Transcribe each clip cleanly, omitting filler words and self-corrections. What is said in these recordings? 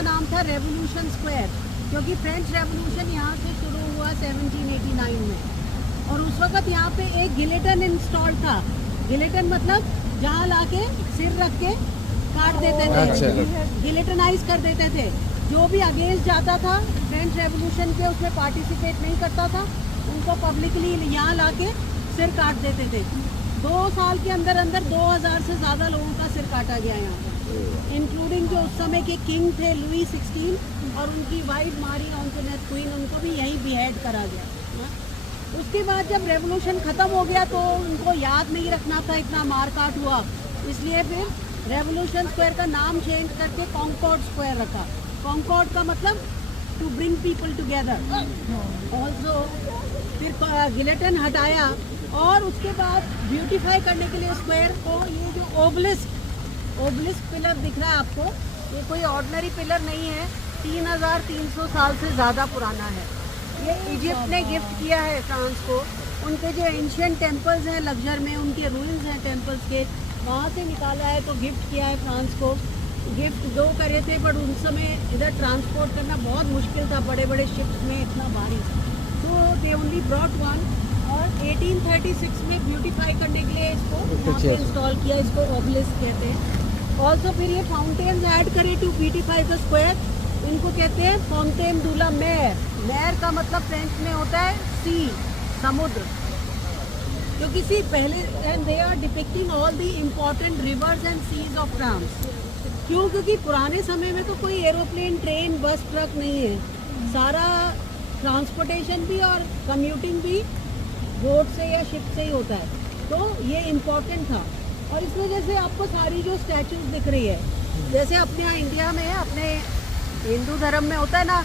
का नाम था रेवोल्यूशन स्क्वायर, क्योंकि फ्रेंच रेवोल्यूशन यहाँ से शुरू हुआ 1789 में। और उस वक्त यहाँ पे एक गिलेटन इंस्टॉल था। गिलेटन मतलब जहाँ लाके सिर रख के काट देते थे, गिलेटनाइज कर देते थे। जो भी अगेंस्ट जाता था फ्रेंच रेवोल्यूशन के, उसमें पार्टिसिपेट नहीं करता था, उनको पब्लिकली यहाँ लाके सिर काट देते थे। 2 साल के अंदर अंदर 2000 से ज़्यादा लोगों का सिर काटा गया यहाँ पर, इंक्लूडिंग जो उस समय के किंग थे लुई 16 और उनकी वाइफ मारी एंटोनेट क्वीन, उनको भी यहीं बिहेड करा गया। उसके बाद जब रेवोल्यूशन ख़त्म हो गया तो उनको याद नहीं रखना था इतना मार काट हुआ, इसलिए फिर रेवोल्यूशन स्क्वायर का नाम चेंज करके कॉन्कॉर्ड स्क्वायर रखा। कॉन्कॉर्ड का मतलब to bring people together. Also फिर गिलेटन हटाया और उसके बाद ब्यूटीफाई करने के लिए स्क्वायर को, ये जो ओबलिस्क पिलर दिख रहा है आपको, ये कोई ऑर्डिनरी पिलर नहीं है, 3300 साल से ज़्यादा पुराना है। ये इजिप्ट ने गिफ्ट किया है फ्रांस को। उनके जो एंशियंट टेम्पल्स हैं लग्जर में, उनके रूइंस हैं टेम्पल्स के, वहाँ से निकाला है तो गिफ्ट किया है फ्रांस को। गिफ्ट 2 करे थे, बट उन समय इधर ट्रांसपोर्ट करना बहुत मुश्किल था, बड़े बड़े शिप्स में इतना भारी, तो दे ओनली ब्रॉट 1। और 1836 में ब्यूटीफाई करने के लिए इसको यहाँ पे इंस्टॉल किया, इसको ओबलिस्क कहते हैं। ऑल्सो फिर ये फाउंटेन्स ऐड करे टू ब्यूटीफाई द स्क्वायर, इनको कहते हैं फाउंटेन डू ला mer। mer का मतलब फ्रेंच में होता है सी, समुद्र। क्योंकि सी पहले, and they are depicting all the important rivers and seas of France. क्यों? क्योंकि पुराने समय में तो कोई एरोप्लेन, ट्रेन, बस, ट्रक नहीं है, सारा ट्रांसपोर्टेशन भी और कम्यूटिंग भी रोड से या शिप से ही होता है, तो ये इम्पोर्टेंट था। और इस वजह से आपको सारी जो स्टैचूज दिख रही है, जैसे अपने यहाँ इंडिया में अपने हिंदू धर्म में होता है ना,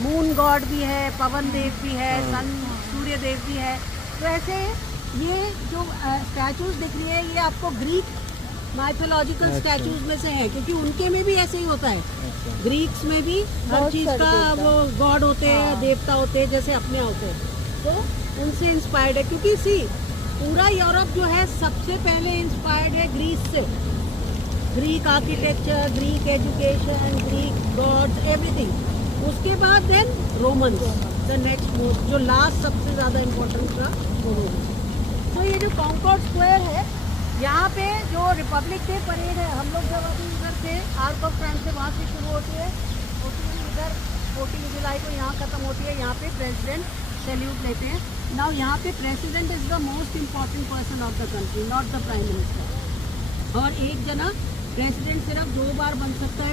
मून गॉड भी है, पवन देव भी है, सन सूर्य देव भी है, तो ऐसे ये जो स्टैचूज दिख रही है ये आपको ग्रीक माइथोलॉजिकल स्टैचूज में से है, क्योंकि उनके में भी ऐसे ही होता है। ग्रीक्स में भी हर चीज़ का वो गॉड होते हैं, देवता होते हैं, जैसे अपने होते हैं, तो उनसे इंस्पायर्ड है। क्योंकि सी पूरा यूरोप जो है सबसे पहले इंस्पायर्ड है ग्रीस से। Greek architecture, Greek education, Greek gods, everything. उसके बाद then Roman, the next most, जो लास्ट सबसे ज़्यादा इम्पोर्टेंट था वो रोमन। तो ये जो कॉन्कॉर्ड स्क्वायर है, यहाँ पे जो रिपब्लिक डे परेड है, हम लोग जब अभी इधर थे आर्क ऑफ ट्रायम्फ से, वहाँ से शुरू होती है इधर 14 जुलाई को यहाँ ख़त्म होती है। यहाँ पे प्रेसिडेंट सैल्यूट लेते हैं। नाउ यहाँ पे president is the most important person of the country, not the prime minister. और एक जना प्रेसिडेंट सिर्फ 2 बार बन सकता है।